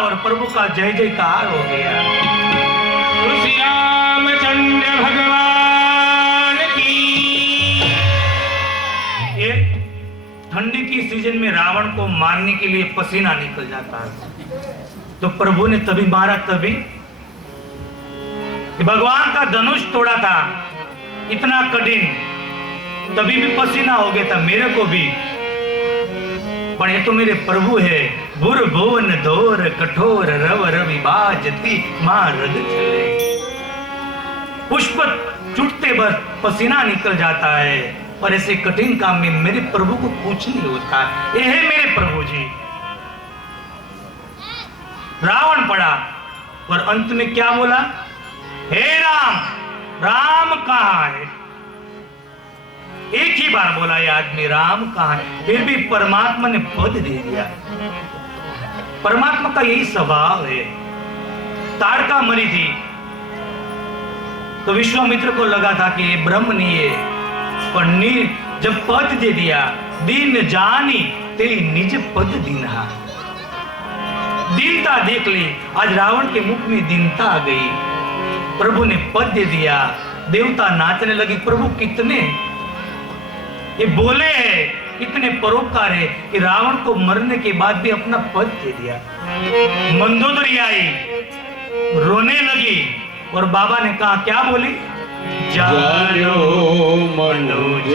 और प्रभु का जय जयकार हो गया। श्री रामचंद्र भगवान की। ये ठंडी की सीजन में रावण को मारने के लिए पसीना निकल जाता है, तो प्रभु ने तभी मारा, तभी भगवान का धनुष तोड़ा था, इतना कठिन, तभी भी पसीना हो गया था मेरे को भी। पर ये तो मेरे प्रभु है, बुर भुवन धोर कठोर रव रवि बाजती मारग चले। पुष्प छूटते बस पसीना निकल जाता है, और ऐसे कठिन काम में मेरे प्रभु को कुछ नहीं होता। ये है मेरे प्रभु जी। रावण पड़ा और अंत में क्या बोला? हे राम, राम कहाँ है? एक ही बार बोला ये आदमी, राम कहाँ है? फिर भी परमात्मा ने पद दे दिया। परमात्मा का यही स्वभाव है। ताड़का मरी थी तो विश्वामित्र को लगा था कि ये ब्रह्म नहीं है, पर जब पद दे दिया, दीन जानी तेरी निज पद दीन्हा। दीनता देख ली, आज रावण के मुख में दीनता आ गई। प्रभु ने पद दे दिया, देवता नाचने लगे। प्रभु कितने ये बोले हैं, इतने परोपकार है कि रावण को मरने के बाद भी अपना पद दे दिया। मंदोदरी आई, रोने लगी, और बाबा ने कहा, क्या बोली? जानो मनुज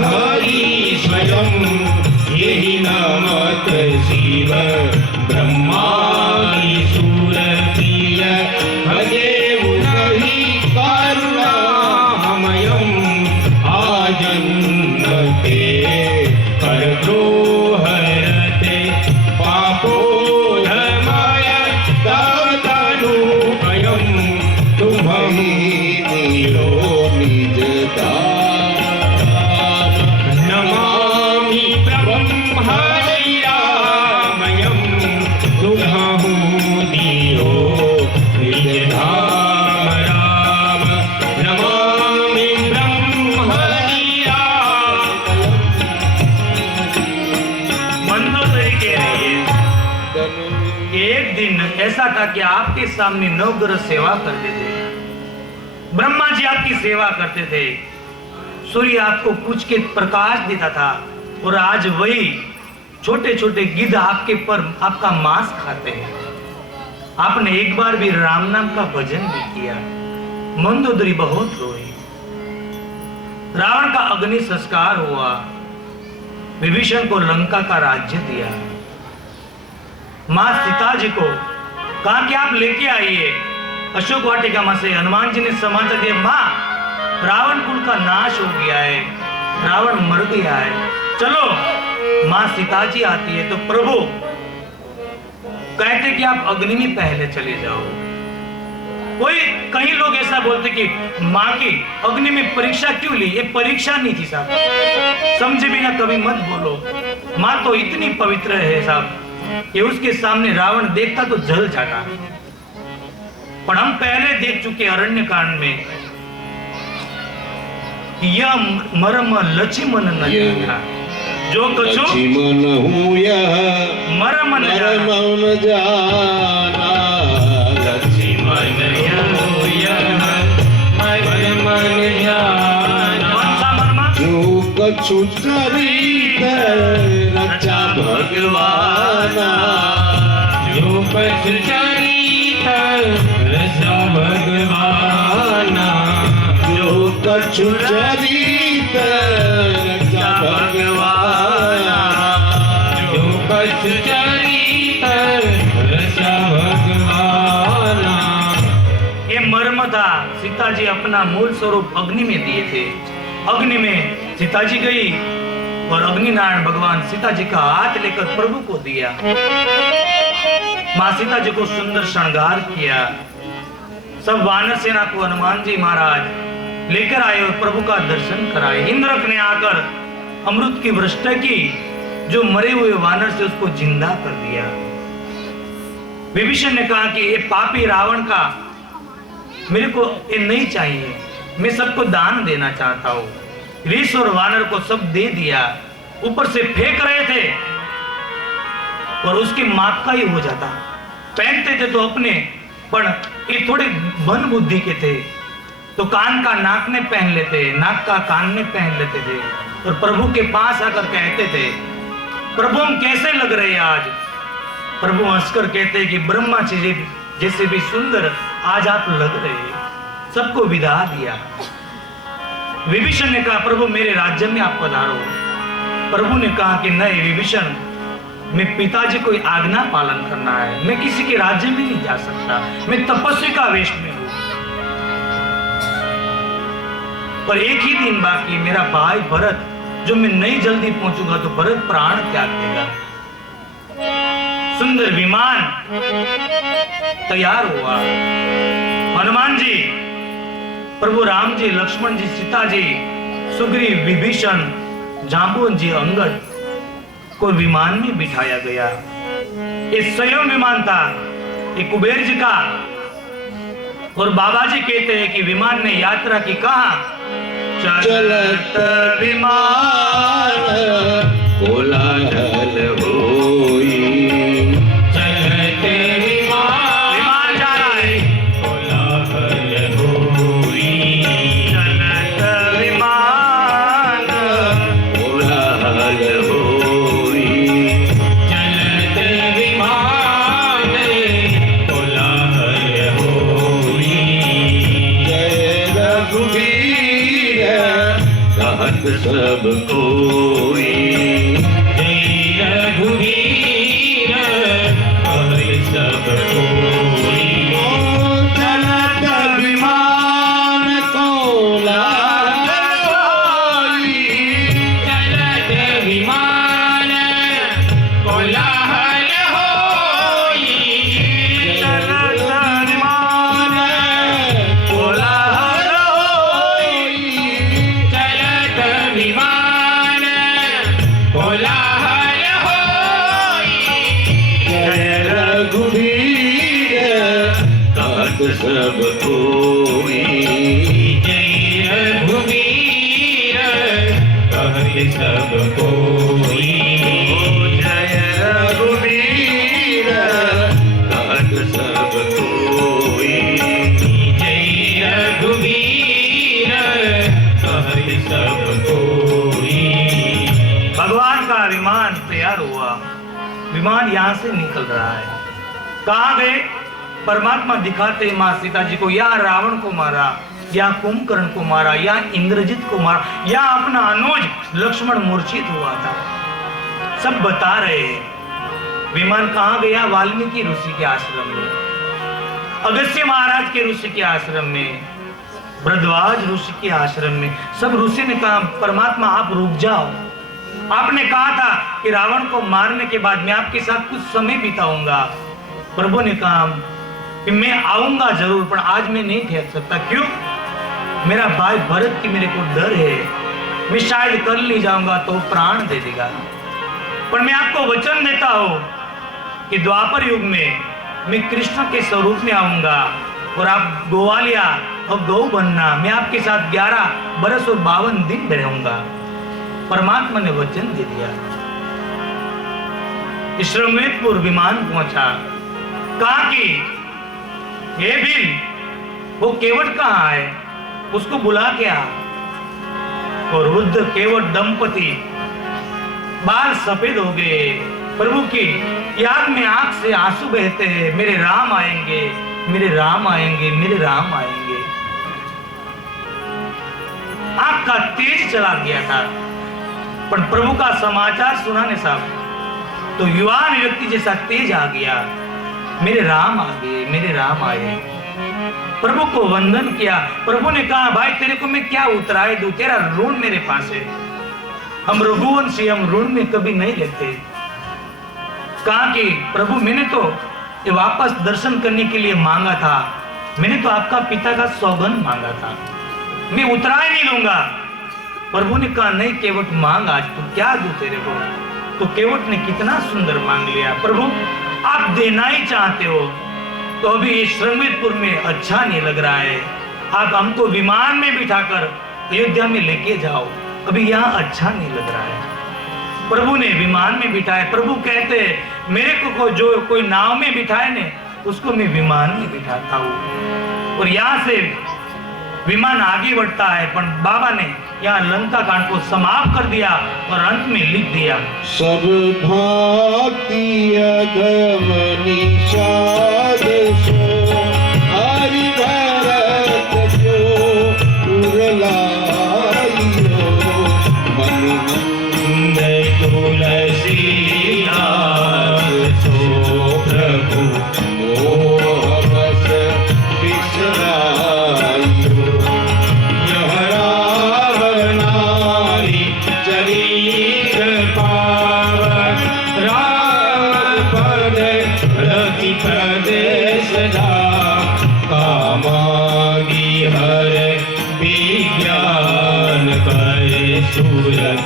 हरि स्वयं, यही नामक शिव ब्रह्मा सूर प्रिय भजे उन्हीं करुणा हमयम आजन्मते कर द्रोहरते पापो धर्माय तदनुपयम तुम्हि नीरो निजता नमामि ब्रह्मदयामयं तुमहु दियो निजधाम राम नमामि ब्रह्मदया। मंदोदरी कह रही है, एक दिन ऐसा था कि आपके सामने नवग्रह सेवा करते थे, ब्रह्मा जी आपकी सेवा करते थे, सूर्य आपको पूछ के प्रकाश देता था, और आज वही छोटे छोटे गिद्ध आपके पर आपका मांस खाते हैं। आपने एक बार भी राम नाम का भजन भी किया। मंदोदरी बहुत रोई। रावण का अग्नि संस्कार हुआ, विभीषण को लंका का राज्य दिया। मां सीता जी को कहा कि आप लेके आइए अशोक वाटिका में से। हनुमान जी ने समाचार दिया, मां रावण कुल का नाश हो गया है, रावण मर गया है, चलो। मां सीता जी आती है तो प्रभु कहते कि आप अग्नि में पहले चले जाओ। कोई कई लोग ऐसा बोलते कि मां की अग्नि में परीक्षा क्यों ली? ये परीक्षा नहीं थी साहब, समझे बिना कभी मत बोलो। मां तो इतनी पवित्र है साहब कि उसके सामने रावण देखता तो जल जाता। पर हम पहले देख चुके अरण्य कांड में कि यह मर्म लची मन न यह जाना, जो कछु लक्ष्मण हूँ यह मर्म न जाना। मर्म न जाना। लक्ष्मण हो यह मर्म न जाना। कौन सा मर्म? जो कछु चरित रचा भगवाना। जो कछु चरित रचा भगवाना। जो कछु चरित रचा भगवाना। जो कछु चरित रचा भगवाना। ये मर्म था। सीता जी अपना मूल स्वरूप अग्नि में दिए थे। अग्नि में सीता जी गई और अग्नि नारायण भगवान सीता जी का हाथ लेकर प्रभु को दिया। मां सीता जी को सुंदर श्रृंगार किया। सब वानर सेना को हनुमान जी महाराज लेकर आए और प्रभु का दर्शन कराए। इंद्रक ने आकर अमृत की वृष्टि की, जो मरे हुए वानर से उसको जिंदा कर दिया। विभीषण ने कहा कि ये पापी रावण का मेरे को ये नहीं चाहिए, मैं सबको दान देना चाहता हूं। ऋष और वानर को सब दे दिया। ऊपर से फेंक रहे थे और उसकी माप का ही हो जाता। पहनते थे तो अपने, पर ये थोड़े बन बुद्धि के थे तो कान का नाक में पहन लेते, नाक का कान में पहन लेते थे और प्रभु के पास आकर कहते थे, प्रभु हम कैसे लग रहे हैं आज? प्रभु हंसकर कहते कि ब्रह्मा जी जैसे भी सुंदर आज आप लग रहे हैं। सबको विदा दिया। विभीषण ने कहा, प्रभु मेरे राज्य में आप पधारो। प्रभु ने कहा कि नहीं विभीषण, मैं पिताजी को आज्ञा पालन करना है, मैं किसी के राज्य में नहीं जा सकता, मैं तपस्वी का वेश में हूं। पर एक ही दिन बाकी, मेरा भाई भरत, जो मैं नहीं जल्दी पहुंचूंगा तो भरत प्राण त्याग देगा। सुंदर विमान तैयार हुआ। हनुमान जी, प्रभु राम जी, लक्ष्मण जी, सीता जी, सुग्रीव, विभीषण, जांबुवन जी, अंगद को विमान में बिठाया गया। ये स्वयं विमान था, ये कुबेर जी का। और बाबा जी कहते हैं कि विमान ने यात्रा की। कहा? चलत विमान कोलाहल होई। चलत विमान जा रहा है। कोलाहल होई। चलत विमान कोलाहल होई। चलत विमान कोलाहल होई। जय रघुवीर कहत सब कोई। जय रघुवीर कहत सब कोई। चलत विमान कोलाहल होई। चलत विमान कोलाहल होई। चलत विमान कोलाहल होई। चलत विमान कोलाहल होई। जय रघुवीर कहत सब कोई। जय रघुवीर कहत सब कोई। जय रघुवीर कहत सब कोई। जय रघुवीर कहत सब कोई। भगवान का विमान तैयार हुआ। विमान यहां से निकल रहा है। कहां गए? परमात्मा दिखाते मां सीता जी को, या रावण को मारा, या कुंभकर्ण को मारा, या इंद्रजित को मारा, या अपना अनुज लक्ष्मण मूर्छित हुआ था। सब बता रहे हैं। विमान कहां गया? वाल्मीकि ऋषि के आश्रम में, अगस्त्य महाराज के ऋषि के आश्रम में, भरद्वाज ऋषि के आश्रम में। सब ऋषि ने कहा, परमात्मा आप रुक जाओ। आपने कहा था कि रावण को मारने के बाद मैं आपके साथ कुछ समय बिताऊंगा। प्रभु ने कहा कि मैं आऊंगा जरूर, पर आज मैं नहीं ठहर सकता। क्यों? मेरा भाई भरत की मेरे को डर है, मैं शायद कल नहीं जाऊंगा तो प्राण दे देगा। पर मैं आपको वचन देता हूं कि द्वापर युग में मैं कृष्ण के स्वरूप में आऊंगा और आप ग्वालिया और गौ बनना, मैं आपके साथ 11 बरस और 52 दिन रहूंगा। परमात्मा ने वचन दे दिया। श्रृंगवेरपुर विमान पहुंचा, कहा कि हे भीम, वो केवट कहाँ है, उसको बुला के आ। और वृद्ध केवट दंपति बाल सफेद हो गए, प्रभु की याद में आंख से आंसू बहते हैं, मेरे राम आएंगे, मेरे राम आएंगे, मेरे राम आएंगे। आंख का तेज चला गया था, पर प्रभु का समाचार सुनाने साहब तो युवान व्यक्ति जैसा तेज आ गया, मेरे राम आ गए, मेरे राम आए। प्रभु को वंदन किया। प्रभु ने कहा, भाई तेरे को मैं क्या उतराए दूं, तेरा ऋण मेरे पास है, हम रघुवंशी, हम ऋण में कभी नहीं लेते। कहा कि प्रभु मैंने तो ये वापस दर्शन करने के लिए मांगा था, मैंने तो आपका पिता का सौगंध मांगा था, मैं उतराए नहीं लूंगा। प्रभु ने कहा, नहीं केवट मांग, आज तू क्या दूं तेरे को। तो केवट ने कितना सुंदर मांग लिया, प्रभु आप देना ही चाहते हो तो अभी ये श्रृंगवेरपुर में अच्छा नहीं लग रहा है, आप हमको विमान में बिठाकर अयोध्या में लेके जाओ, अभी यहाँ अच्छा नहीं लग रहा है। प्रभु ने विमान में बिठाया। प्रभु कहते मेरे को जो कोई नाव में बिठाए ने, उसको मैं विमान में बिठाता हूँ। और यहाँ से विमान आगे बढ़ता है, पर बाबा ने यहाँ लंका कांड को समाप्त कर दिया और अंत में लिख दिया, सब भांति अधम निषाद सो, हरि भरत जो उरलाइयो, मन नंद तुलसी दास सो, प्रभु मोह बस बिसराइयो, यह रावणारी चरित पावन, राम पद रति प्रदेश कामागी हर विज्ञान करे सूरत,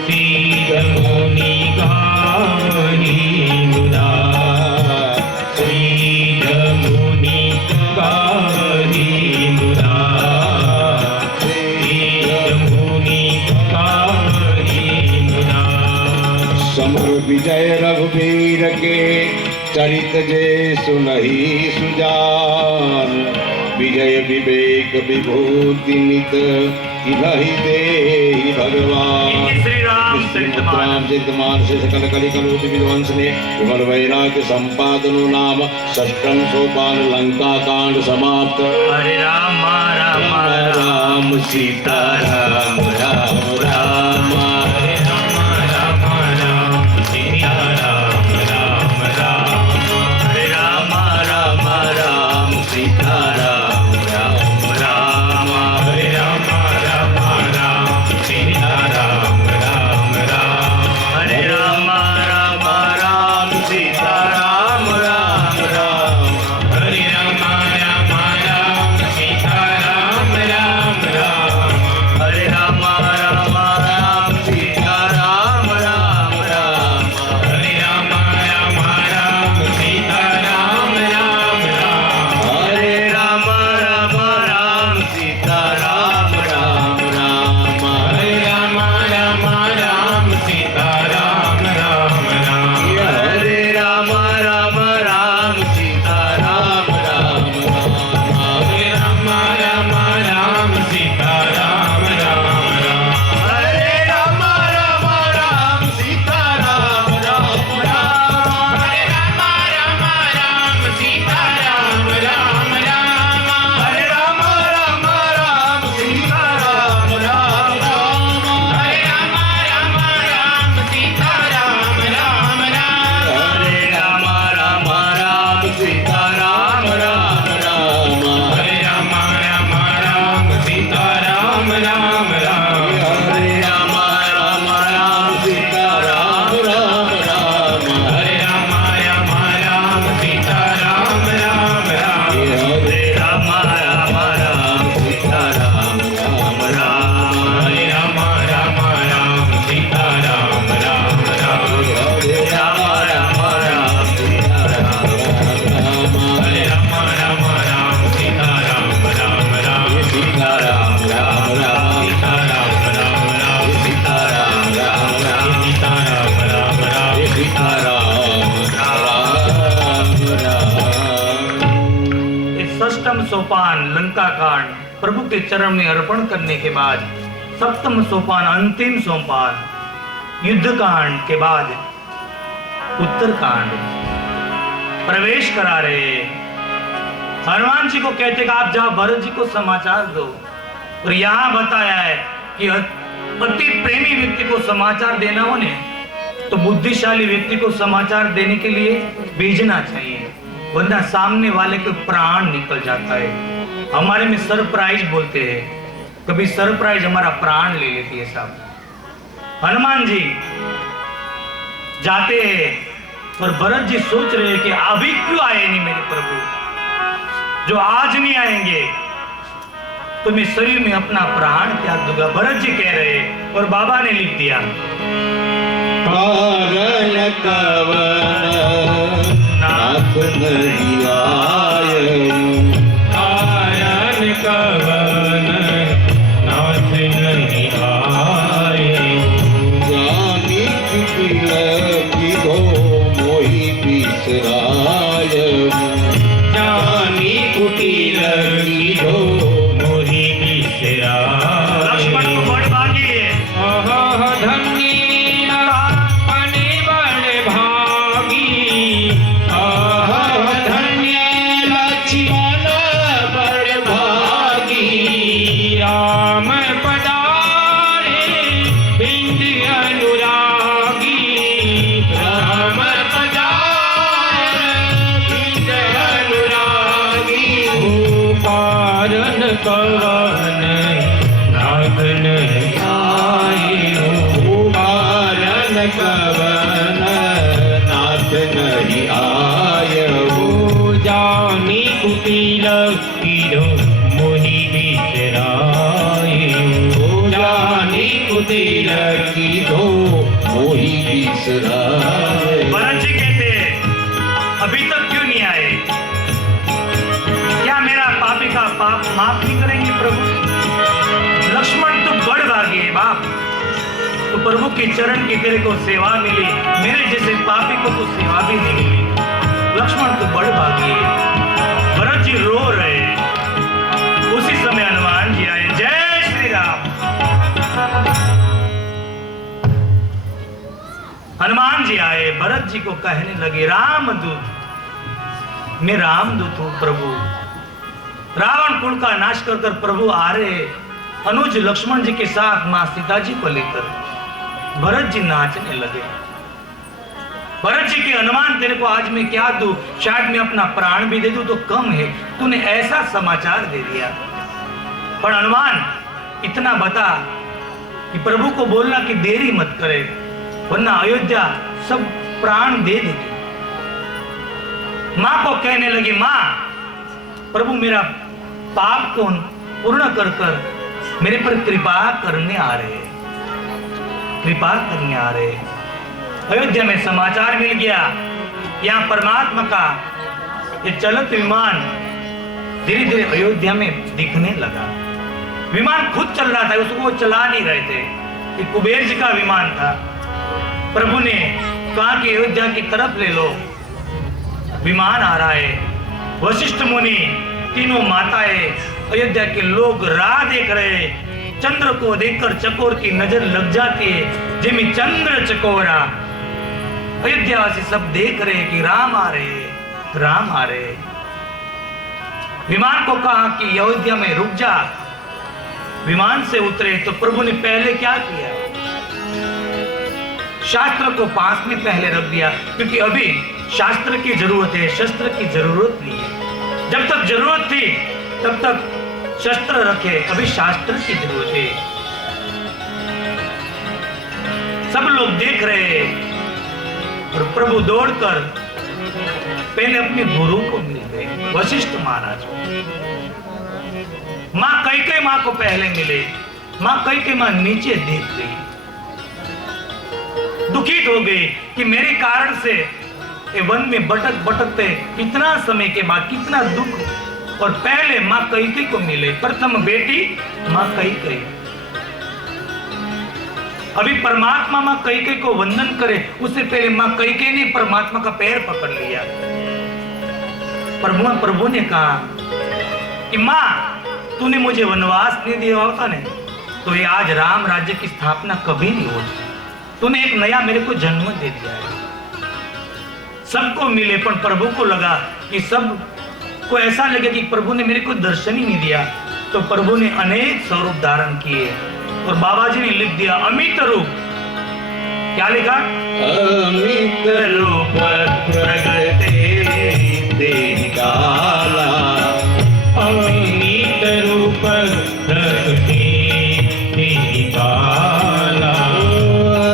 सीध मुनि गावही मुदा, सीध मुनि गावही मुदा, सीध मुनि गावही मुदा। समर विजय रघुवीर के, चरित जे सुनहि सुजान, विजय विवेक विभूति नित, इलहि देहि भगवान। श्री राम चरितमानस सकल कलि कलुष विध्वंस ने, विमल वैराग्य संपादनो नाम, षष्ठम सोपान लंका कांड समाप्त। हरे राम राम राम सीता राम राम राम, हरे राम राम राम सीता राम राम राम, हरे राम राम राम सीता राम राम राम, हरे राम राम राम सीता राम राम राम, हरे राम राम राम सीता राम राम राम, हरे राम राम राम सीता राम राम राम, हरे राम सोपान लंका कांड प्रभु के चरण में अर्पण करने के बाद, सप्तम सोपान अंतिम सोपान युद्ध कांड के बाद उत्तर कांड प्रवेश करा रहे। हनुमान जी को कहते कि आप जाओ भरत जी को समाचार दो। और यहां बताया है कि अति प्रेमी व्यक्ति को समाचार देना हो ने तो बुद्धिशाली व्यक्ति को समाचार देने के लिए भेजना चाहिए, वरना सामने वाले के प्राण निकल जाता है। हमारे में सरप्राइज बोलते हैं, कभी सरप्राइज हमारा प्राण ले लेती है साहब। हनुमान जी जाते हैं और भरत जी सोच रहे हैं कि अभी क्यों आए नहीं मेरे प्रभु, जो आज नहीं आएंगे तो मैं शरीर में अपना प्राण त्याग दूंगा। भरत जी कह रहे और बाबा ने लिख दिया, कारण कवन नाथ नहीं आयऊ, कारण कवन नाथ नहीं आयऊ, जानी कुटिल किधो मोहि बिसरायऊ, जानी कुटिल किधो मोहि बिसरायऊ। लक्ष्मण को बड़ भागी है। अह धन्य अपने बड़ भागी, अह धन्य लक्ष्मण बड़ भागी, राम पधारे बिंद अनुरागी, राम पधारे बिंद अनुरागी, कारण कवन नाथ नहीं आयऊ, कारण कवन नाथ नहीं आयऊ, जानी कुटिल किधो मोहि बिसरायऊ, जानी कुटिल किधो मोहि बिसरायऊ। भरत जी कहते अभी तक क्यों नहीं आए, क्या मेरा पापी का पाप माफ नहीं करेंगे प्रभु? लक्ष्मण तो बड़ भागी है बाप, तो प्रभु के चरण की तेरे को सेवा मिली, मेरे जैसे पापी को तो सेवा भी नहीं मिली। लक्ष्मण तो बड़ भागी है। भरत जी रो रहे हैं। उसी समय हनुमान जी आए। जय श्री राम। हनुमान जी आए, भरत जी को कहने लगे, रामदूत, मैं रामदूत हूं प्रभु। रावण कुल का नाश कर कर प्रभु आ रहे अनुज लक्ष्मण जी के साथ मां सीता जी को लेकर। भरत जी नाचने लगे। भरत जी के हनुमान तेरे को आज मैं क्या दूं, शायद मैं अपना प्राण भी दे दूं तो कम है, तूने ऐसा समाचार दे दिया। पर हनुमान इतना बता कि प्रभु को बोलना कि देरी मत करे, वरना अयोध्या सब प्राण दे देगी। मां को कहने लगी, मां प्रभु मेरा पाप को पूर्ण कर कर मेरे पर कृपा करने आ रहे, कृपा करने आ रहे। अयोध्या में समाचार मिल गया, यहाँ परमात्मा का ये चलत विमान धीरे धीरे अयोध्या में दिखने लगा। विमान खुद चल रहा था, उसको वो चला नहीं रहे थे, ये कुबेर जी का विमान था। प्रभु ने कहा कि अयोध्या की तरफ ले लो, विमान आ रहा है। वशिष्ठ मुनि, तीनों माताएं, अयोध्या के लोग राह देख रहे। चंद्र को देखकर चकोर की नजर लग जाती है, जिमी चंद्र चकोरा। अयोध्यावासी सब देख रहे कि राम आ रहे, राम आ रहे। विमान को कहा कि अयोध्या में रुक जा। विमान से उतरे तो प्रभु ने पहले क्या किया, शास्त्र को पास में पहले रख दिया, क्योंकि अभी शास्त्र की जरूरत है, शस्त्र की जरूरत नहीं है। जब तक जरूरत थी तब तक शस्त्र रखे, अभी शास्त्र की जरूरत है। सब लोग देख रहे और प्रभु दौड़कर पहले अपने गुरु को मिल गए, वशिष्ठ महाराज को। मां कैकेयी मां को पहले मिले। मां कैकेयी मां नीचे देख गई, दुखित हो गई कि मेरे कारण से ये वन में भटक भटकते कितना समय के बाद कितना दुख। और पहले मां कैकेयी को मिले, प्रथम बेटी मां कैकेयी। अभी परमात्मा मां कैकेयी को वंदन करे, उससे पहले मां कैकेयी ने परमात्मा का पैर पकड़ लिया। प्रभु ने कहा कि माँ तूने मुझे वनवास नहीं दिया होता ने तो ये आज राम राज्य की स्थापना कभी नहीं होती। तूने एक नया मेरे को जन्म दे दिया है। सबको मिले पर प्रभु को लगा कि सब को ऐसा लगे कि प्रभु ने मेरे को दर्शन ही नहीं दिया, तो प्रभु ने अनेक स्वरूप धारण किए और बाबा जी ने लिख दिया अमित रूप। क्या लिखा? अमित रूप प्रगटे काला, अमित रूप प्रगटे काला,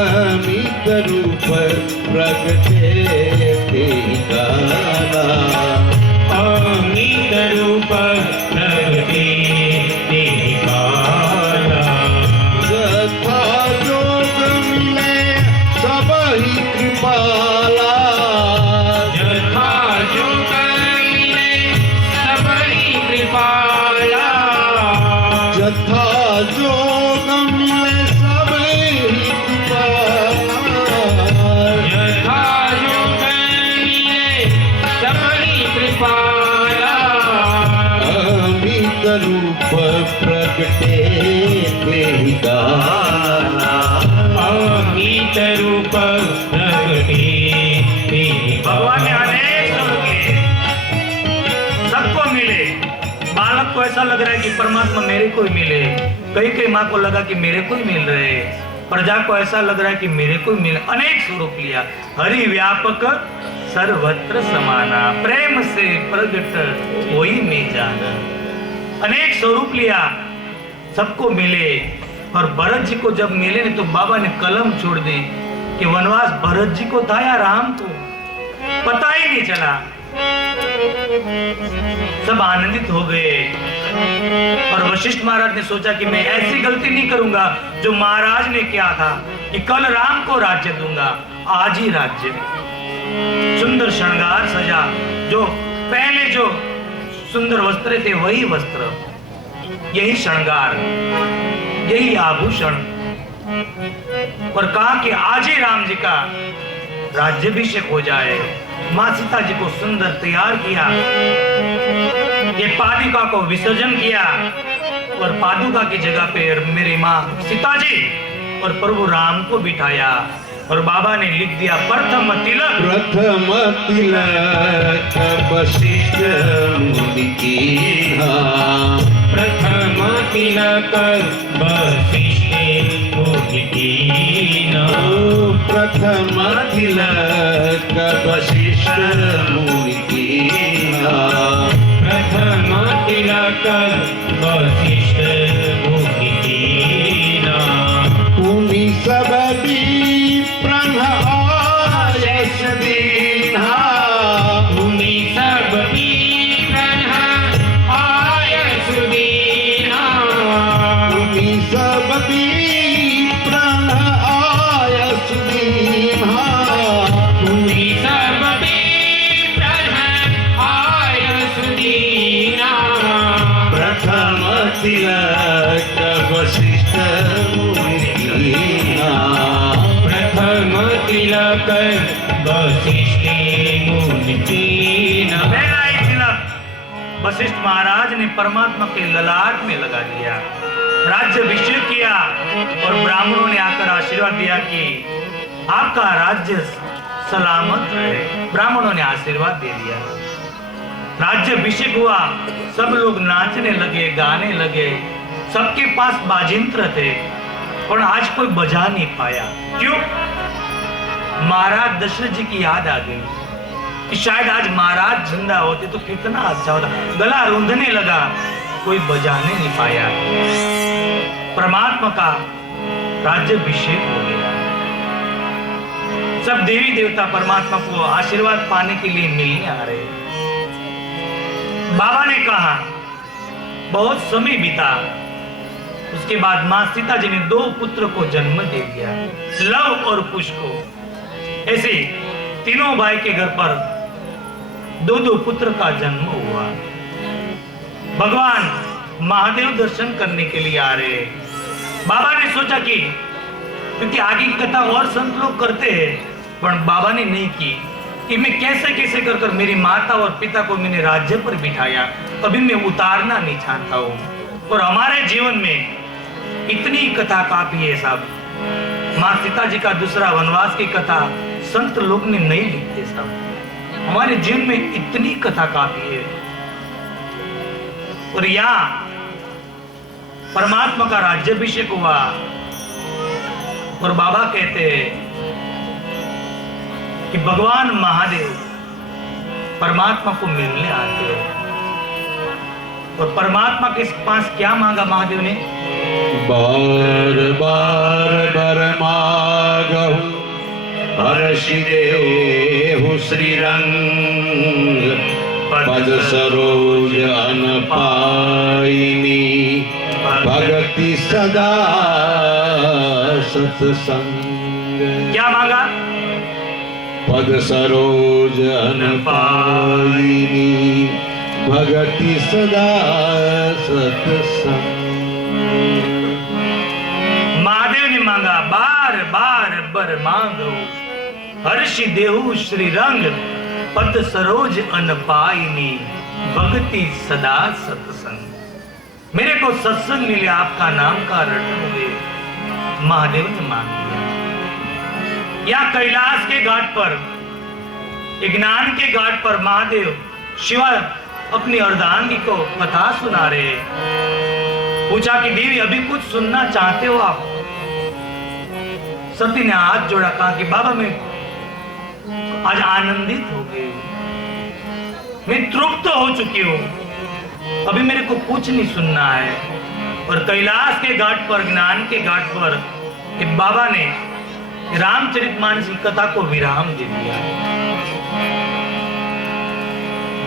अमित रूप प्रगटे काला, अमित रूप प्रगटे काला, यथा जोग मिले सब ही कृपाला, यथा जोग मिले सब ही कृपाला, यथा जोग मिले सब ही कृपाला, यथा जोग मिले सब ही कृपाला, अमित रूप प्रगटे काला, अमित रूप प्रगटे भगवान ने अनेक स्वरूप लिए, सबको मिले। बालक को ऐसा लग रहा है कि परमात्मा मेरे को ही मिले, कई माँ को लगा कि मेरे को ही मिल रहे, प्रजा को ऐसा लग रहा है कि मेरे को ही मिले। अनेक स्वरूप लिया। हरि व्यापक सर्वत्र समाना, प्रेम से प्रगट वही में जाना। अनेक स्वरूप लिया, सबको मिले। और भरत जी को जब मिले ने तो बाबा ने कलम छोड़ दी कि वनवास भरत जी को था या राम को, पता ही नहीं चला। सब आनंदित हो गए और वशिष्ठ महाराज ने सोचा कि मैं ऐसी गलती नहीं करूंगा जो महाराज ने किया था कि कल राम को राज्य दूंगा, आज ही राज्य। सुंदर श्रृंगार सजा, जो पहले जो सुंदर वस्त्र थे वही वस्त्र, यही श्रृंगार, यही आभूषण, और कहा कि आज ही राम जी का राज्याभिषेक हो जाए। माँ सीता जी को सुंदर तैयार किया, ये पादुका को विसर्जन किया और पादुका की जगह पे मेरी माँ सीता जी और प्रभु राम को बिठाया और बाबा ने लिख दिया प्रथम तिलक। प्रथम तिलक वशिष्ठ मुनि कीन्हा, प्रथम तिलक वशिष्ठ मुनि कीन्हा, प्रथम तिलक वशिष्ठ मुनि कीन्हा, प्रथम तिलक वशिष्ठ मुनि कीन्हा, मुनि सब विप्रन आयस दीन्हा, मुनि सब विप्रन आयस दीन्हा, मुनि सब विप्रन आयस दीन्हा, मुनि सब विप्रन आयस दीन्हा, प्रथम तिलक वशिष्ठ मुनि कीन्हा, प्रथम तिलक वशिष्ठ मुनि कीन्हा। पहला ही तिलक वशिष्ठ महाराज ने परमात्मा के ललाट में लगा दिया, राज्याभिषेक किया और ब्राह्मणों ने आकर आशीर्वाद दिया कि आपका राज्य सलामत रहे। ब्राह्मणों ने आशीर्वाद दे दिया, राज्याभिषेक हुआ, सब लोग नाचने लगे, गाने लगे, सबके पास बाजिंत्र थे और आज कोई बजा नहीं पाया। क्यों? महाराज दशरथ जी की याद आ गई कि शायद आज महाराज जिंदा होते तो कितना अच्छा होता। गला रूंधने लगा, कोई बजाने नहीं पाया। परमात्मा का राज्याभिषेक हो गया, सब देवी देवता परमात्मा को आशीर्वाद पाने के लिए मिलने आ रहे। बाबा ने कहा, बहुत समय बीता, उसके बाद मां सीता जी ने 2 पुत्र को जन्म दे दिया, लव और कुश को। ऐसे तीनों भाई के घर पर 2 पुत्र का जन्म हुआ। भगवान महादेव दर्शन करने के लिए आ रहे। बाबा ने सोचा कि क्योंकि आगे की कथा और संत लोग करते हैं, पर बाबा ने नहीं की, कि मैं कैसे कैसे कर कर मेरी माता और पिता को मैंने राज्य पर बिठाया, कभी मैं उतारना नहीं चाहता हूँ। और हमारे जीवन में इतनी कथा काफी है साहब। माँ सीता जी का दूसरा वनवास की कथा संत लोग ने नहीं लिखते साहब। हमारे जीवन में इतनी कथा काफी है। और यहाँ परमात्मा का राज्याभिषेक हुआ और बाबा कहते हैं कि भगवान महादेव परमात्मा को मिलने आते हैं। और परमात्मा के पास क्या मांगा महादेव ने? बार बार बर मागहु हर्षि देहु श्रीरंग पद सरोज अन पाइनी भगति सदा सत्संग। क्या मांगा? पद सरोज अन पाइनी भगति सदा सत्संग। महादेव ने मांगा बार बार बर मांगो हर्षि देहु श्री रंग पद सरोज अन पाइनी भगति सदा सत्संग। मेरे को सत्संग मिले, आपका नाम का रटन हुए। महादेव ने मांग लिया। या कैलाश के घाट पर, ज्ञान के घाट पर महादेव शिवा अपनी अर्धांगी को कथा सुना रहे। पूछा कि देवी अभी कुछ सुनना चाहते हो आप? सती ने हाथ जोड़ा, कहा कि बाबा मैं आज आनंदित हो गई, मैं तृप्त हो चुकी हूं, अभी मेरे को कुछ नहीं सुनना है। और कैलाश के घाट पर, ज्ञान के घाट पर बाबा ने रामचरितमानस की कथा को विराम दे दिया।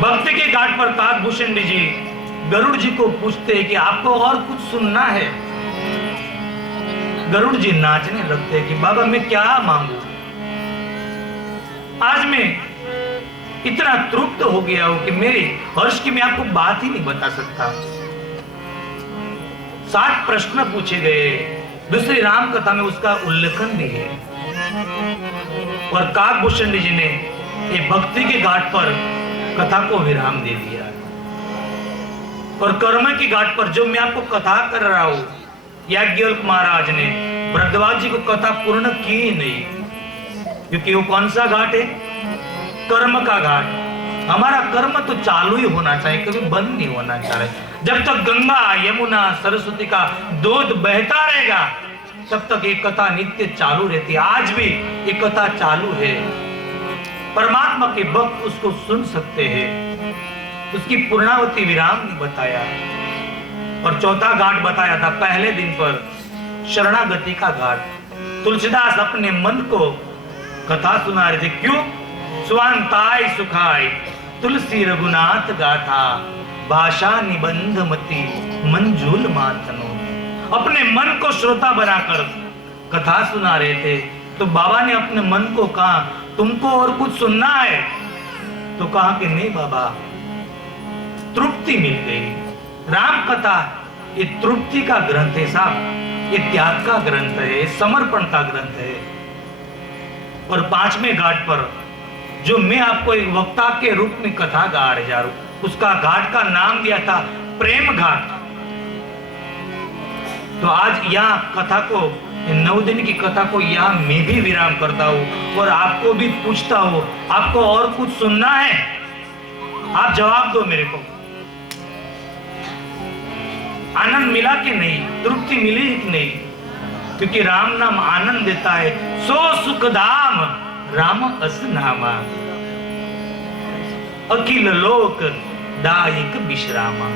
भक्ति के घाट पर काकभूषण जी गरुड़ जी को पूछते हैं कि आपको और कुछ सुनना है? गरुड़ जी नाचने लगते हैं कि बाबा मैं क्या मांगू, आज मैं इतना तृप्त हो गया हूं कि मेरे हर्ष की मैं आपको बात ही नहीं बता सकता। 7 प्रश्न पूछे गए, दूसरी राम कथा में उसका उल्लेखन भी है। और काकभूषण जी ने ये भक्ति के घाट पर कथा को विराम दे दिया। और कर्म के घाट पर जो मैं आपको कथा कर रहा हूं, याज्ञवल्क्य महाराज ने भरद्वाज जी को कथा पूर्ण की ही नहीं, क्योंकि वो कौन सा घाट है? कर्म का घाट। हमारा कर्म तो चालू ही होना चाहिए, कभी बंद नहीं होना चाहिए। जब तक गंगा यमुना सरस्वती का दूध बहता रहेगा तब तक ये कथा नित्य चालू रहती है। आज भी ये कथा चालू है। परमात्मा के भक्त उसको सुन सकते हैं। उसकी पूर्णावती विराम ने बताया। और चौथा घाट बताया था पहले दिन पर, शरणागति का घाट। तुलसीदास अपने मन को कथा सुना रहे थे। क्यों? स्वांताय सुखाय तुलसी रघुनाथ गाथा भाषा निबंध मति मंजूल मातनो। अपने मन को श्रोता बनाकर कथा सुना रहे थे। तो बाबा ने अपने मन को कहा तुमको और कुछ सुनना है? तो कहा कि नहीं बाबा, तृप्ति मिल गई। राम कथा ये तृप्ति का ग्रंथ है साहब, ये त्याग का ग्रंथ है, समर्पण का ग्रंथ है। और 5वें घाट पर जो मैं आपको एक वक्ता के रूप में कथा गा रहा जा रहा हूं, उसका घाट का नाम दिया था प्रेम घाट। तो आज यहाँ कथा को, 9 दिन की कथा को यहाँ मैं भी विराम करता हूँ और आपको भी पूछता हूँ, आपको और कुछ सुनना है? आप जवाब दो मेरे को। आनंद मिला कि नहीं? तृप्ति मिली कि नहीं? क्योंकि राम नाम आनंद देता है। सो सुख धाम राम अस नामा, अखिल लोक दायक विश्रामा।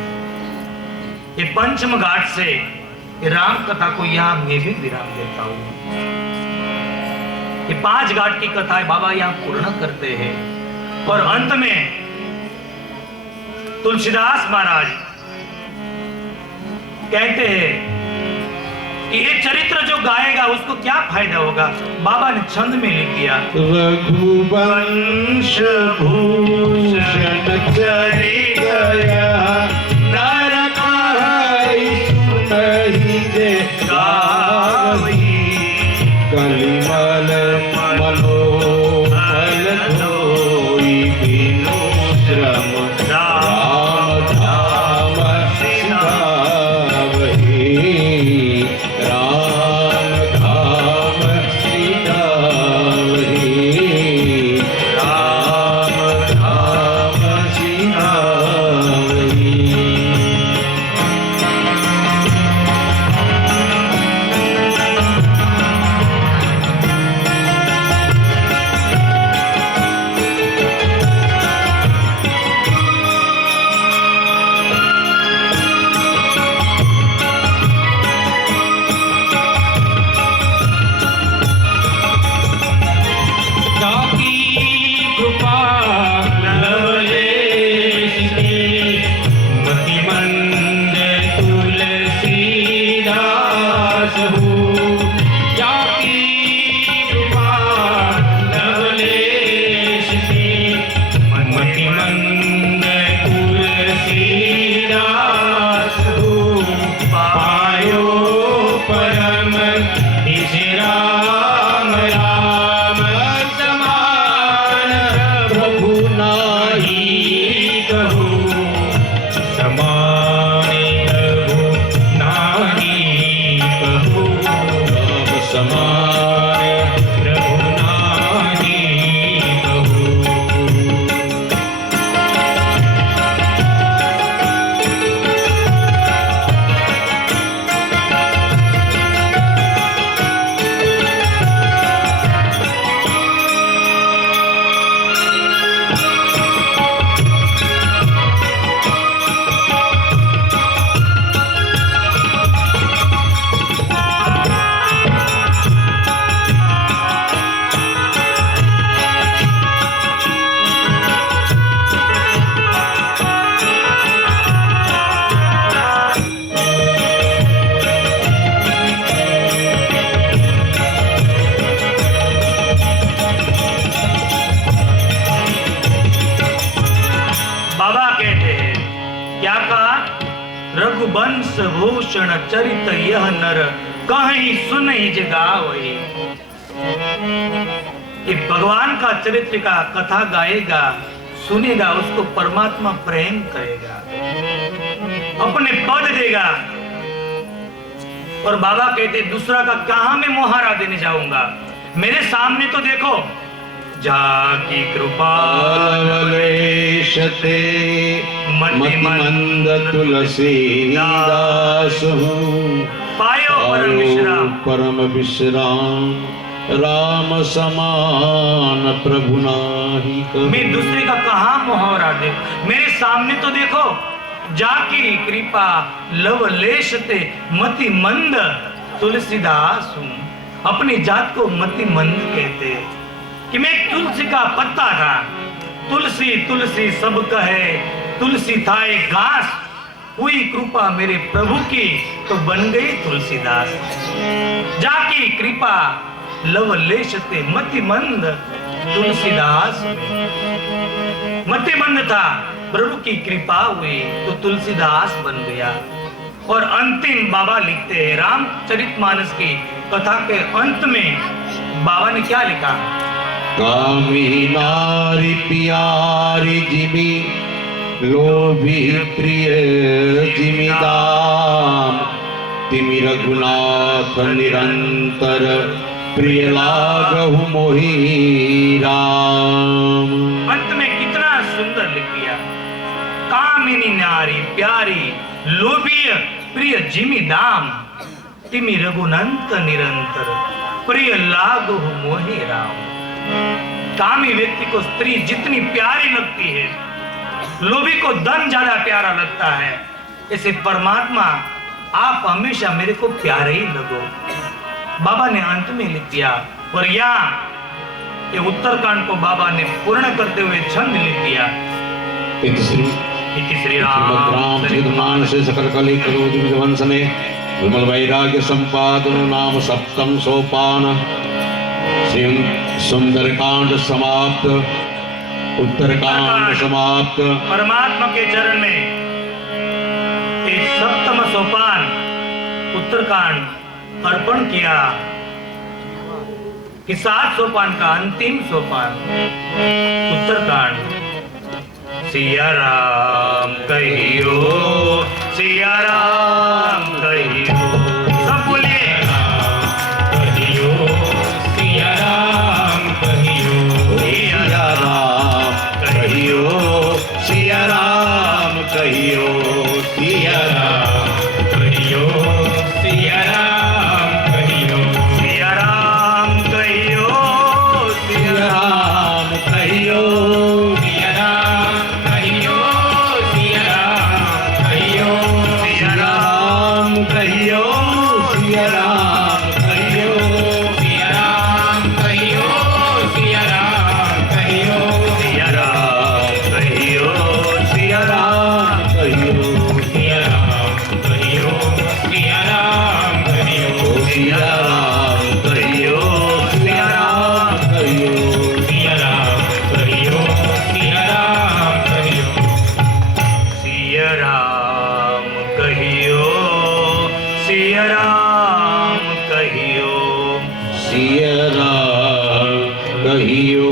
ये पंचम घाट से ये राम कथा को यहाँ मैं भी विराम देता हूँ। ये 5 घाट की कथाएं बाबा यहाँ पूर्ण करते हैं। और अंत में तुलसीदास महाराज कहते हैं कि ये चरित्र जो गाएगा उसको क्या फायदा होगा? बाबा ने छंद में लिख दिया, रघुवंश भूषण चरि गया नरकाई सुनहि जे गावई कलिमल मनोमल धो राम राम समान प्रभु नाही कहू समान प्रभु नाही कहू राम समान प्रभु नाही कहू बाबा कहते हैं क्या कहा? रघुवंश भूषण चरित यह नर कहीं सुनहि जगावई। ये भगवान का चरित्र का कथा गाएगा, सुनेगा, उसको परमात्मा प्रेम करेगा, अपने पद देगा। और बाबा कहते दूसरा का कहां मैं मुहारा देने जाऊंगा, मेरे सामने तो देखो जाकी कृपा लवलेशते मतिमंद तुलसीदास पायो परम विश्राम। परम विश्राम राम समान प्रभु नाही कहू। मैं दूसरे का कहां मुहावरा दे, मेरे सामने तो देखो जाकी कृपा लवलेशते मति मंद तुलसीदास हूं। अपनी जात को मति मंद कहते कि मैं तुलसी का पत्ता था। तुलसी तुलसी सब कहे, तुलसी था एक घास, हुई कृपा मेरे प्रभु की तो बन गई तुलसीदास। जाकी कृपा लवलेशते मति मंद तुलसीदास। मति मंद था, प्रभु की कृपा हुई तो तुलसीदास बन गया। और अंतिम बाबा लिखते हैं रामचरितमानस की कथा के अंत में बाबा ने क्या लिखा? कामी नारी प्यारी जिमी लोभी प्रिय जिमिदाम तिमि रघुनाथ निरंतर प्रिय लागहु मोहि राम। अंत में कितना सुंदर लिख दिया, कामिनी नारी प्यारी लोभी प्रिय जिमिदाम तिमि रघुनंत निरंतर प्रिय लागहु मोहि राम। कामी व्यक्ति को स्त्री जितनी प्यारी लगती है, लोभी को धन ज्यादा प्यारा लगता है, ऐसे परमात्मा आप हमेशा मेरे को प्यारे ही लगो। बाबा ने अंत में लिख दिया। और यहाँ ये उत्तरकांड को बाबा ने पूर्ण करते हुए छंद लिख दिया। इति श्री रामचरितमानसे सकल कलि करोति विध्वंसने विमल वैराग्य संपादन नाम सप्तम सोपान। श्री सुंदरकांड समाप्त, उत्तरकांड समाप्त। परमात्मा के चरण में एक सप्तम सोपान उत्तरकांड अर्पण किया कि 7 सोपान का अंतिम सोपान उत्तरकांड। सिया राम कहियो, सिया राम कहियो, सब बोलिए कहियो सिया राम कहियो सिया राम कहियो, सिया राम कहियो, सिया राम कहियो सिया राम कहियो सिया राम कहियो, सिया राम कहियो, सिया राम कहियो सिया राम कहियो सिया राम सिया राम कहियो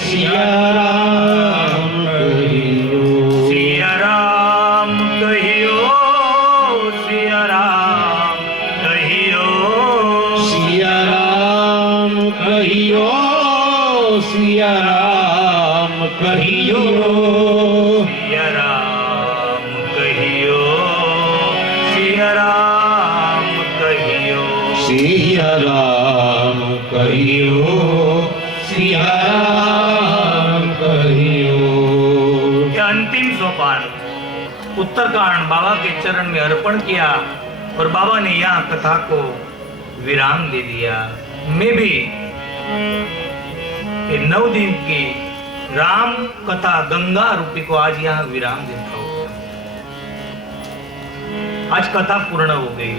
सिया राम कहियो सिया राम कहियो सिया राम कहियो सिया राम कहियो सिया राम कहियो सिया राम कहियो सिया राम कहियो सिया राम कहियो सिया राम कहियो। ये अंतिम सोपान उत्तरकांड बाबा के चरण में अर्पण किया और बाबा ने यहाँ कथा को विराम दे दिया। मैं भी ये 9 दिन की राम कथा गंगा रूपी को आज यहाँ विराम देता हूँ। आज कथा पूर्ण हो गई।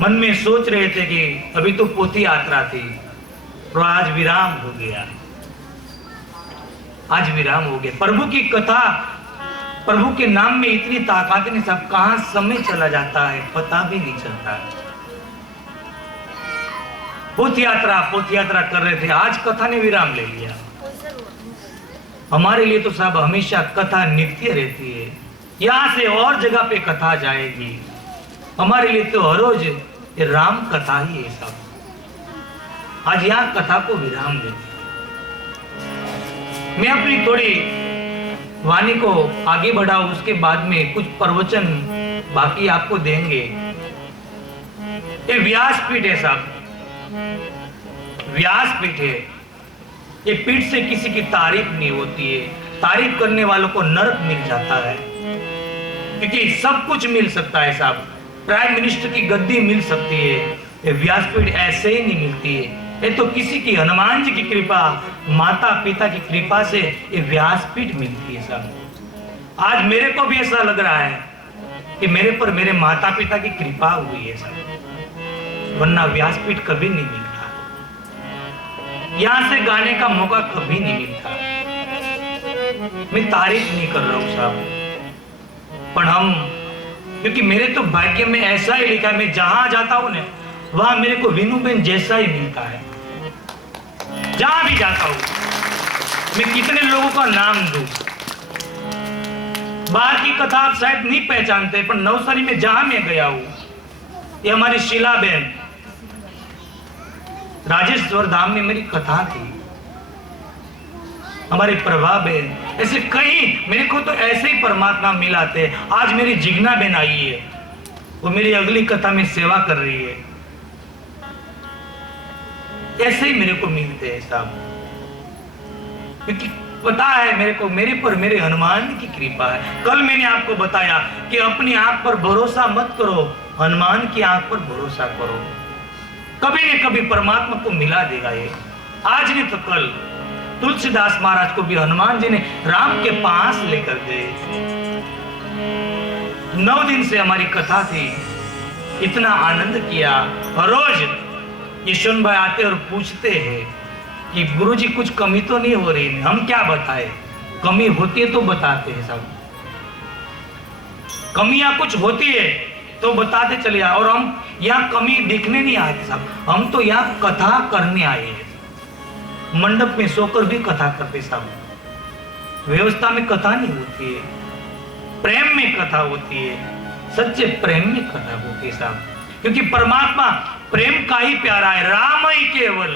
मन में सोच रहे थे कि अभी तो पोथी यात्रा थी और आज विराम हो गया। आज विराम हो गया। प्रभु की कथा, प्रभु के नाम में इतनी ताकत नहीं, सब कहां समय चला जाता है पता भी नहीं चलता। पोथी यात्रा कर रहे थे, आज कथा ने विराम ले लिया। हमारे लिए तो साहब हमेशा कथा नित्य रहती है। यहां से और जगह पे कथा जाएगी। हमारे लिए तो हर रोज ये राम कथा ही है सब। आज यहाँ कथा को विराम देते। मैं अपनी थोड़ी वाणी को आगे बढ़ाऊं, उसके बाद में कुछ प्रवचन बाकी आपको देंगे। ये व्यासपीठ है साहब, व्यासपीठ है। ये पीठ से किसी की तारीफ नहीं होती है। तारीफ करने वालों को नरक मिल जाता है, क्योंकि सब कुछ मिल सकता है साहब। प्राइम मिनिस्टर की गद्दी मिल सकती है, ये व्यासपीठ ऐसे ही नहीं मिलती है। ये तो किसी की हनुमान जी की कृपा, माता पिता की कृपा से ये व्यासपीठ मिलती है साहब। आज मेरे को भी ऐसा लग रहा है कि मेरे पर मेरे माता पिता की कृपा हुई है साहब, वरना व्यासपीठ कभी नहीं मिलता। यहां से गाने का मौका कभी नहीं मिलता। मैं तारीफ नहीं कर रहा हूं साहब, पर हम, क्योंकि मेरे तो भाग्य में ऐसा ही लिखा है, मैं जहां जाता हूं ना वहां मेरे को विनुबेन जैसा ही मिलता है। जहां भी जाता हूं, मैं कितने लोगों का नाम दूं। बाहर की कथा आप शायद नहीं पहचानते, पर नवसारी में जहां मैं गया हूं, ये हमारी शीला बहन राजेश्वर धाम में मेरी कथा थी, हमारे प्रभा बहन, ऐसे कई मेरे को तो ऐसे ही परमात्मा मिलाते। आज मेरी जिग्ना बहन आई है, वो मेरी अगली कथा में सेवा कर रही है। ऐसे ही मेरे को मिलते हैं साहब, क्योंकि पता है मेरे को, मेरे पर मेरे हनुमान की कृपा है। कल मैंने आपको बताया कि अपनी आंख पर भरोसा मत करो, हनुमान की आंख पर भरोसा करो। कभी न कभी परमात्मा को मिला देगा ये। आज नहीं तो कल तुलसीदास महाराज को भी हनुमान जी ने राम के पास लेकर गए। 9 दिन से हमारी कथा थी, इतना आनंद किया। और रोज यशवंत भाई आते और पूछते हैं कि गुरुजी कुछ कमी तो नहीं हो रही। हम क्या बताएं, कमी होती है तो बताते हैं सब। कमियां कुछ होती है तो बताते चले जाओ। और हम यहाँ कमी देखने नहीं आए सब, हम तो यहाँ कथा करने आए हैं। मंडप में सोकर भी कथा करते सब। व्यवस्था में कथा नहीं होती है, प्रेम में कथा होती है, सच्चे प्रेम में कथा होती है साहब। क्योंकि परमात्मा प्रेम का ही प्यारा है। राम ही केवल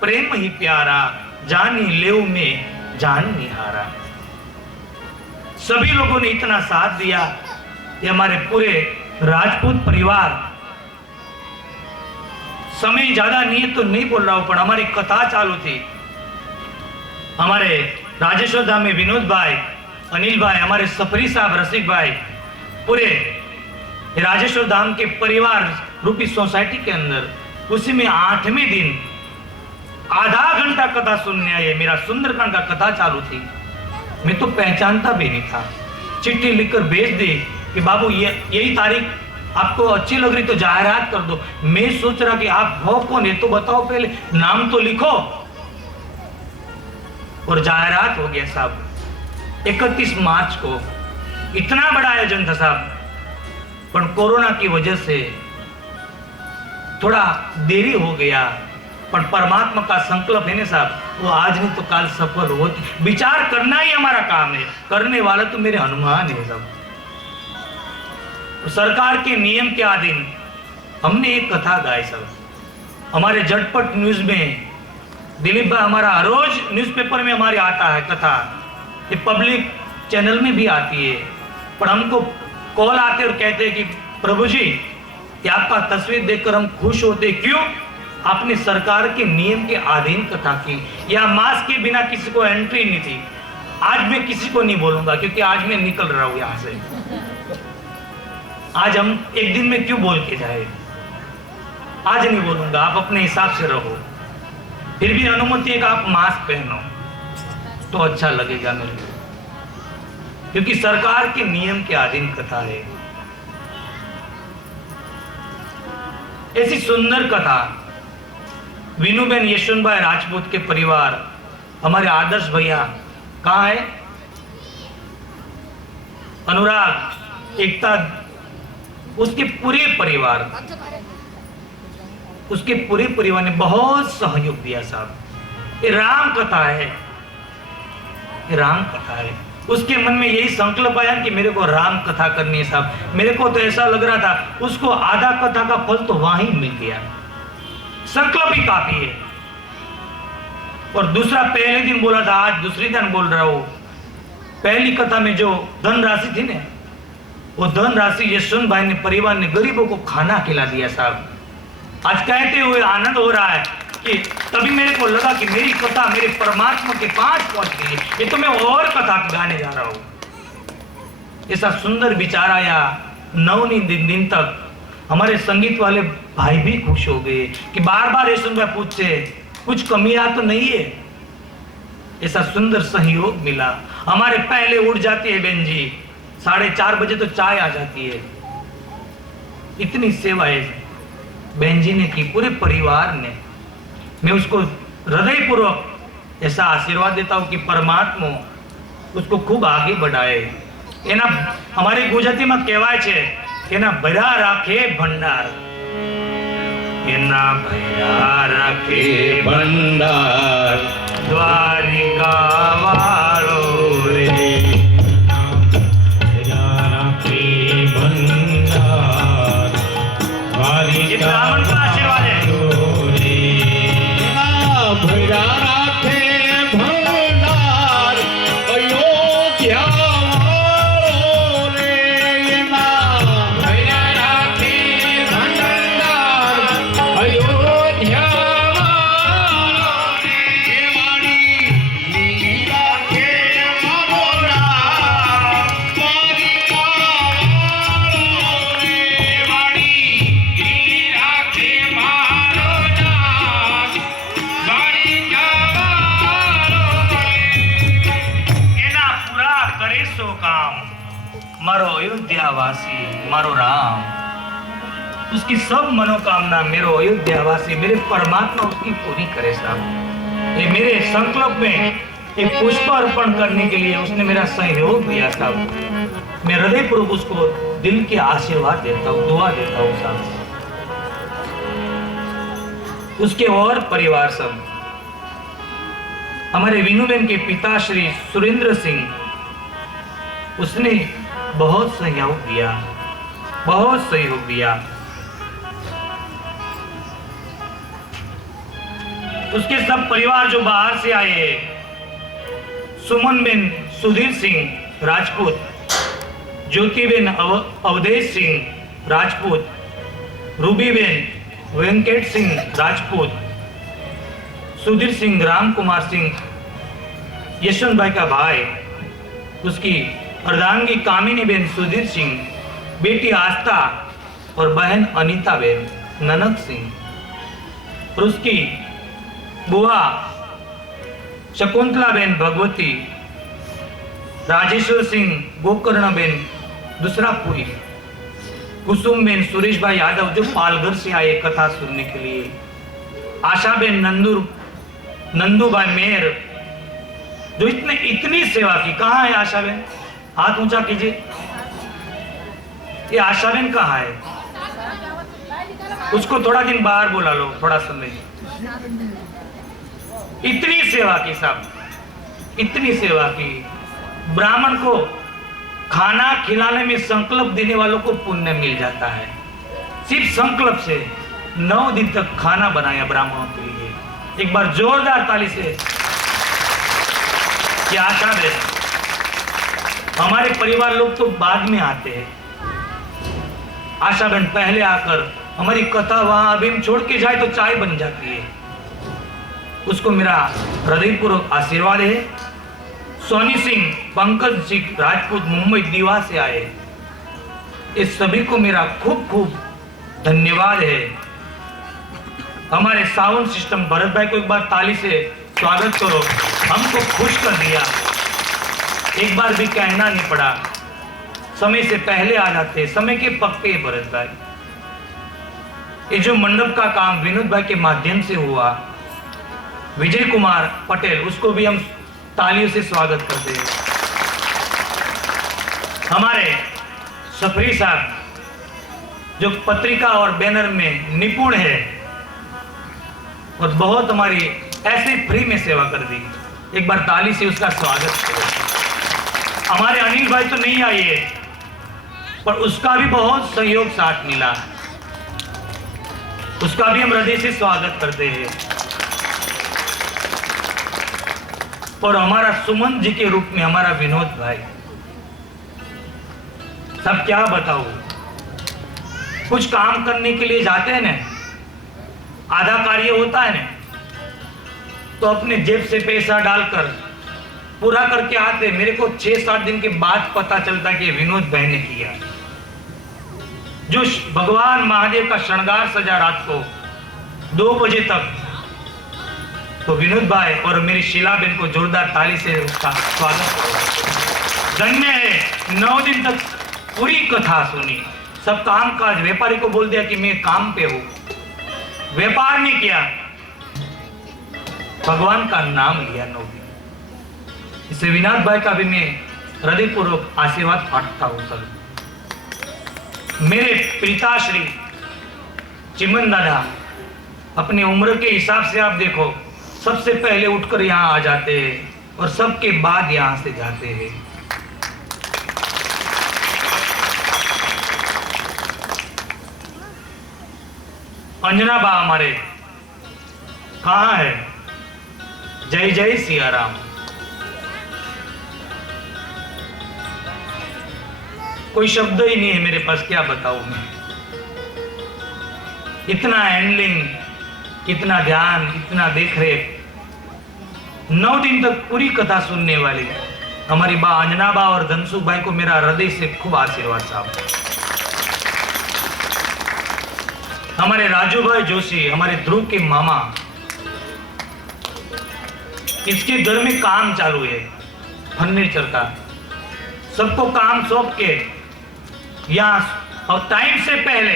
प्रेम ही प्यारा, जानी लेव में जान निहारा। सभी लोगों ने इतना साथ दिया। ये हमारे पूरे राजपूत परिवार, समय ज्यादा नहीं है तो नहीं बोल रहा हूं, पर हमारी कथा चालू थी। हमारे राजेश्वर धाम में विनोद भाई, अनिल भाई, हमारे सफरी साहब, रसिक भाई, पूरे राजेश्वर धाम के परिवार रूपी सोसाइटी के अंदर, उसी में 8वें दिन आधा घंटा कथा सुनने आए। मेरा सुंदरकांड का कथा चालू थी, मैं तो पहचानता भी नहीं था। चिट्ठी लिखकर भेज दी कि बाबू यही तारीख आपको अच्छी लग रही तो जाहिरात कर दो। मैं सोच रहा कि आप हो कौन है तो बताओ, पहले नाम तो लिखो। और जाहिरात हो गया साहब। 31 मार्च को इतना बड़ा आयोजन था साहब, पर कोरोना की वजह से थोड़ा देरी हो गया, पर परमात्मा का संकल्प है ना साहब, वो आज नहीं तो कल सफल होती। विचार करना ही हमारा काम है, करने वाला तो मेरे हनुमान है सब। सरकार के नियम के अधीन हमने एक कथा गाई सब, हमारे झटपट न्यूज में दिलीप भाई हमारा रोज न्यूज़पेपर में हमारे आता है कथा, ये पब्लिक चैनल में भी आती है, पर हमको कॉल आते और कहते हैं कि प्रभु जी ये आपका तस्वीर देखकर हम खुश होते, क्यों? आपने सरकार के नियम के अधीन कथा की, या मास्क के बिना किसी को एंट्री नहीं थी। आज मैं किसी को नहीं बोलूंगा क्योंकि आज मैं निकल रहा हूं यहां से। आज हम एक दिन में क्यों बोल के जाए, आज नहीं बोलूंगा, आप अपने हिसाब से रहो। फिर भी अनुमति है कि आप मास्क पहनो तो अच्छा लगेगा मेरे को, क्योंकि सरकार के नियम के अधीन कथा है। ऐसी सुंदर कथा विनुबेन यशवंत भाई राजपूत के परिवार, हमारे आदर्श भैया कहाँ है, अनुराग, एकता, उसके पूरे परिवार ने बहुत सहयोग दिया साहब। ये राम कथा है, ये राम कथा है। उसके मन में यही संकल्प आया कि मेरे को राम कथा करनी है साहब। मेरे को तो ऐसा लग रहा था उसको आधा कथा का फल तो वहां ही मिल गया, संकल्प ही काफी है। और दूसरा पहले दिन बोला था, आज दूसरी दिन बोल रहा हूं, पहली कथा में जो धन राशि थी ना, वो धन राशि यशवंत भाई ने परिवार ने गरीबों को खाना खिला दिया साहब। आज कहते हुए आनंद हो रहा है कि तभी मेरे को लगा कि मेरी कथा मेरे परमात्मा के पास पहुंच गई है, ये तो मैं और कथा गाने जा रहा हूं। ऐसा सुंदर विचार आया। 9 दिन तक हमारे संगीत वाले भाई भी खुश हो गए कि बार बार यशवंत भाई पूछते कुछ कमियां तो नहीं है। ऐसा सुंदर सहयोग मिला। हमारे पहले उठ जाती है बहन जी, 4:30 बजे तो चाय आ जाती है। इतनी सेवाएं बहन जी ने की, पूरे परिवार ने। मैं उसको हृदयपूर्वक ऐसा आशीर्वाद देता हूं कि परमात्मा उसको खूब आगे बढ़ाए। एना हमारी गुजराती में कहेवाय छे कि ना भरा राखे भंडार, एना भरा राखे भंडार द्वारिका वालो रे, ये ब्राह्मण का आशीर्वाद है। भैरा राखे भंडार अयोध्या वालो रे, भैरा राखे भंडार अयोध्या वालो रे, वाणी राखे मारो राम, द्वारिका वालो रे, वाणी राखे मारो राम, द्वारिका वालो रे। एना पूरा करे सो काम मारो अयोध्यावासी मारो राम, उसकी सब मनोकामना मेरो अयोध्यावासी मेरे परमात्मा उसकी पूरी करे साहब। ये मेरे संकल्प में एक पुष्प अर्पण करने के लिए उसने मेरा सहयोग दिया साहब। मैं हृदयपूर्वक उसको दिल के आशीर्वाद देता हूँ, दुआ देता हूँ साहब। उसके और परिवार सब, हमारे विनुबेन के पिता श्री सुरेंद्र सिंह, उसने बहुत सहयोग दिया, बहुत सहयोग दिया। उसके सब परिवार जो बाहर से आए, सुमन बेन सुधीर सिंह राजपूत, ज्योतिबेन अवधेश सिंह राजपूत, रूबीबेन वेंकट सिंह राजपूत, सुधीर सिंह, राम कुमार सिंह, यशवंत भाई का भाई, उसकी अर्धांगी कामिनी बेन सुधीर सिंह, बेटी आस्था और बहन अनीता बेन ननद सिंह, और उसकी बुआ शकुंतला बेन भगवती, राजेश्वर सिंह, गोकर्ण बेन दूसरापुरी, कुसुम बेन सुरेश भाई यादव जो पालघर से आए कथा सुनने के लिए, आशा बेन नंदू भाई मेहर जो इतनी सेवा की। कहाँ है आशा बेन, हाथ ऊंचा कीजिए। ये आशा बेन कहाँ है? उसको थोड़ा दिन बाहर बुला लो, थोड़ा समय। इतनी सेवा की साहब, इतनी सेवा की। ब्राह्मण को खाना खिलाने में संकल्प देने वालों को पुण्य मिल जाता है। सिर्फ संकल्प से 9 दिन तक खाना बनाया ब्राह्मणों के लिए। एक बार जोरदार ताली से ये आशा दे। हमारे परिवार लोग तो बाद में आते हैं, आशा बहन पहले आकर हमारी कथा वहां अभी हम छोड़ के जाए तो चाय बन जाती है। उसको मेरा हृदयपूर्वक आशीर्वाद है। सोनी सिंह, पंकज सिंह राजपूत मुंबई दीवा से आए, इस सभी को मेरा खूब खूब धन्यवाद है। हमारे साउंड सिस्टम भरत भाई को एक बार ताली से स्वागत करो, हमको खुश कर दिया। एक बार भी कहना नहीं पड़ा, समय से पहले आ जाते, समय के पक्के भरत भाई। ये जो मंडप का काम विनोद भाई के माध्यम से हुआ, विजय कुमार पटेल, उसको भी हम तालियों से स्वागत करते हैं। हमारे सफरी साहब जो पत्रिका और बैनर में निपुण है और बहुत हमारी ऐसे फ्री में सेवा कर दी, एक बार ताली से उसका स्वागत करो। हमारे अनिल भाई तो नहीं आए है, पर उसका भी बहुत सहयोग साथ मिला, उसका भी हम हृदय से स्वागत करते हैं। और हमारा सुमन जी के रूप में हमारा विनोद भाई, सब क्या बताओ, कुछ काम करने के लिए जाते हैं ना, आधा कार्य होता है ना, तो अपने जेब से पैसा डालकर पूरा करके आते। मेरे को 6-7 दिन के बाद पता चलता कि विनोद भाई ने किया। जो भगवान महादेव का श्रृंगार सजा रात को 2 बजे तक, तो विनोद भाई और मेरी शीला बहन को जोरदार ताली से उसका स्वागत करो। धन्य है, 9 दिन तक पूरी कथा सुनी। सब काम काज, व्यापारी को बोल दिया कि मैं काम पे हूं, व्यापार नहीं किया, भगवान का नाम लिया 9 दिन। इससे विनोद भाई का भी मैं हृदयपूर्वक आशीर्वाद पाठता हूं। सब मेरे पिताश्री चिमन दादा अपनी उम्र के हिसाब से आप देखो, सबसे पहले उठकर यहाँ आ जाते हैं और सबके बाद यहाँ से जाते हैं। अंजना बा हमारे कहाँ है? जय जय सिया राम। कोई शब्द ही नहीं है मेरे पास, क्या बताऊं मैं। इतना हैंडलिंग, इतना ध्यान, इतना देख रेख, 9 दिन तक पूरी कथा सुनने वाली हमारी बा अंजना बा और धनसुख भाई को मेरा हृदय से खूब आशीर्वाद साहब। हमारे राजू भाई जोशी, हमारे ध्रुव के मामा, इसके घर में काम चालू है फर्नीचर का, सबको काम सौंप के यहाँ और टाइम से पहले